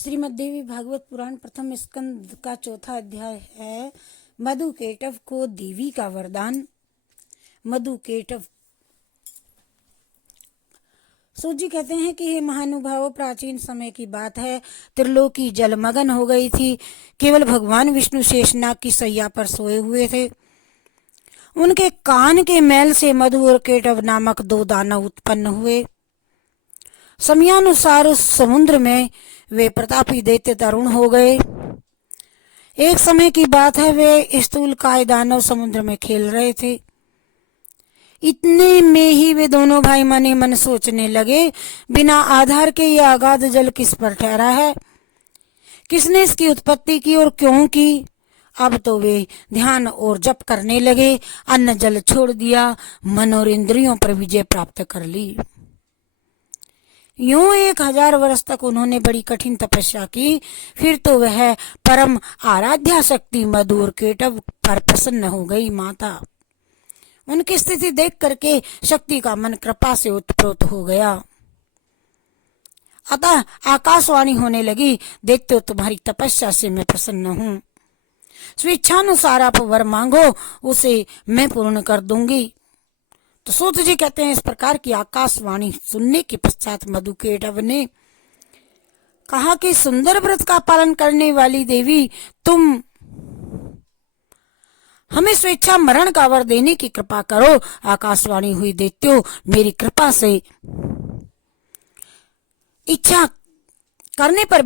श्रीमद्देवी भागवत पुराण प्रथम स्कंद का चौथा अध्याय है मधु केटव को देवी का वरदान। मधु केटव सूत जी कहते हैं कि हे महानुभाव, प्राचीन समय की बात है। त्रिलोकी जलमग्न हो गई थी। केवल भगवान विष्णु शेषनाग की सैया पर सोए हुए थे। उनके कान के मैल से मधु और केटव नामक दो दानव उत्पन्न हुए। समयानुसार उस समुद्र में वे प्रतापी दैत्य तरुण हो गए। एक समय की बात है, वे स्थूलकाय दानव समुद्र में खेल रहे थे। इतने में ही वे दोनों भाई मने मन सोचने लगे, बिना आधार के यह अगाध जल किस पर ठहरा है, किसने इसकी उत्पत्ति की और क्यों की। अब तो वे ध्यान और जप करने लगे। अन्न जल छोड़ दिया, मन और इंद्रियों पर विजय प्राप्त कर ली। यूं 1000 वर्ष तक उन्होंने बड़ी कठिन तपस्या की। फिर तो वह परम आराध्या शक्ति मधु और केटव पर प्रसन्न हो गई। माता उनकी स्थिति देख करके शक्ति का मन कृपा से उत्प्रोत हो गया। अतः आकाशवाणी होने लगी, देखते हो तुम्हारी तपस्या से मैं प्रसन्न हूँ। स्वेच्छानुसार आप वर मांगो, उसे मैं पूर्ण कर दूंगी। तो सूत जी कहते हैं, इस प्रकार की आकाशवाणी सुनने के पश्चात मधु केटव ने कहा कि सुंदर व्रत का पालन करने वाली देवी, तुम हमें स्वेच्छा मरण का वर देने की कृपा करो। आकाशवाणी हुई, दैत्यो, मेरी कृपा से इच्छा करने पर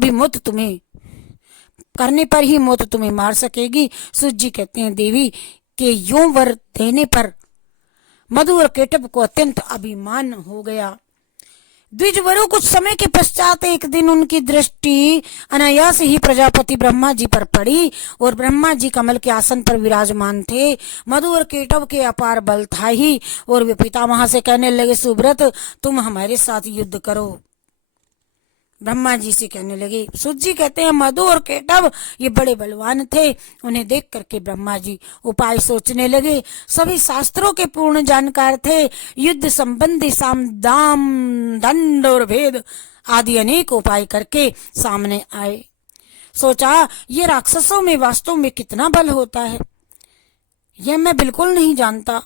ही मौत तुम्हें मार सकेगी। सूत जी कहते हैं, देवी के यूं वर देने पर मधु और केटव को अत्यंत अभिमान हो गया। द्विजवरों कुछ समय के पश्चात एक दिन उनकी दृष्टि अनायास ही प्रजापति ब्रह्मा जी पर पड़ी और ब्रह्मा जी कमल के आसन पर विराजमान थे। मधु और केटव के अपार बल था ही और वे पितामह से कहने लगे, सुव्रत, तुम हमारे साथ युद्ध करो। ब्रह्मा जी से कहने लगे। सूत जी कहते हैं, मधु और केटव ये बड़े बलवान थे। उन्हें देख करके ब्रह्मा जी उपाय सोचने लगे। सभी शास्त्रों के पूर्ण जानकार थे। युद्ध संबंधी साम दाम दंड और भेद आदि अनेक उपाय करके सामने आए। सोचा, ये राक्षसों में वास्तव में कितना बल होता है, यह मैं बिल्कुल नहीं जानता।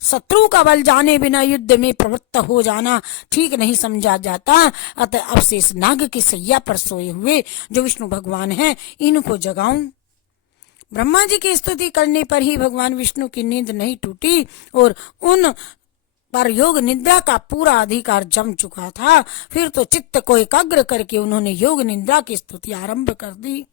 शत्रु का बल जाने बिना युद्ध में प्रवृत्त हो जाना ठीक नहीं समझा जाता। अतः अब शेष नाग की सैया पर सोए हुए जो विष्णु भगवान हैं, इनको जगाऊं। ब्रह्मा जी की स्तुति करने पर ही भगवान विष्णु की नींद नहीं टूटी और उन पर योग निद्रा का पूरा अधिकार जम चुका था। फिर तो चित्त को एकाग्र करके उन्होंने योग निद्रा की स्तुति आरंभ कर दी।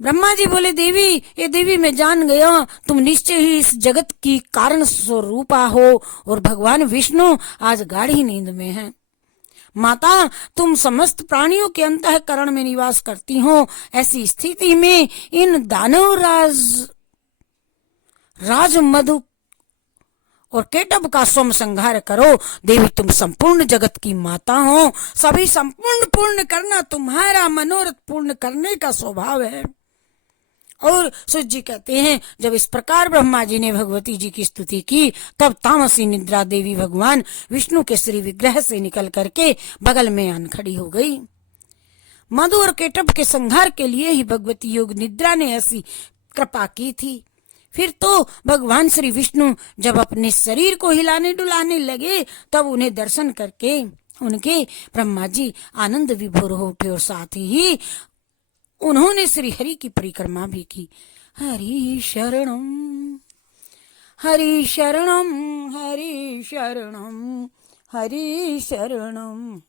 ब्रह्मा जी बोले, देवी, ये देवी मैं जान गया, तुम निश्चय ही इस जगत की कारण स्वरूपा हो और भगवान विष्णु आज गाढ़ी नींद में हैं। माता, तुम समस्त प्राणियों के अंतःकरण में निवास करती हो। ऐसी स्थिति में इन दानव राज मधु और केटव का स्वम संहार करो। देवी, तुम संपूर्ण जगत की माता हो। सभी संपूर्ण पूर्ण करना तुम्हारा मनोरथ पूर्ण करने का स्वभाव है। और सूत जी कहते हैं, जब इस प्रकार ब्रह्मा जी ने भगवती जी की स्तुति की, तब तामसी निद्रा देवी भगवान विष्णु के श्री विग्रह से निकल करके बगल में आन खड़ी हो गई। मधु और केटव के संहार के लिए ही भगवती योग निद्रा ने ऐसी कृपा की थी। फिर तो भगवान श्री विष्णु जब अपने शरीर को हिलाने डुलाने लगे, तब उन्हें दर्शन करके उनके ब्रह्मा जी आनंद विभोर हो उठे और साथ ही उन्होंने श्री हरि की परिक्रमा भी की। हरि शरणम हरि शरणम हरि शरणम हरि शरणम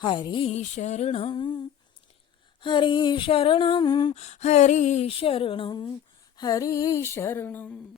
हरि शरणम हरि शरणम हरि शरणम हरि शरणम।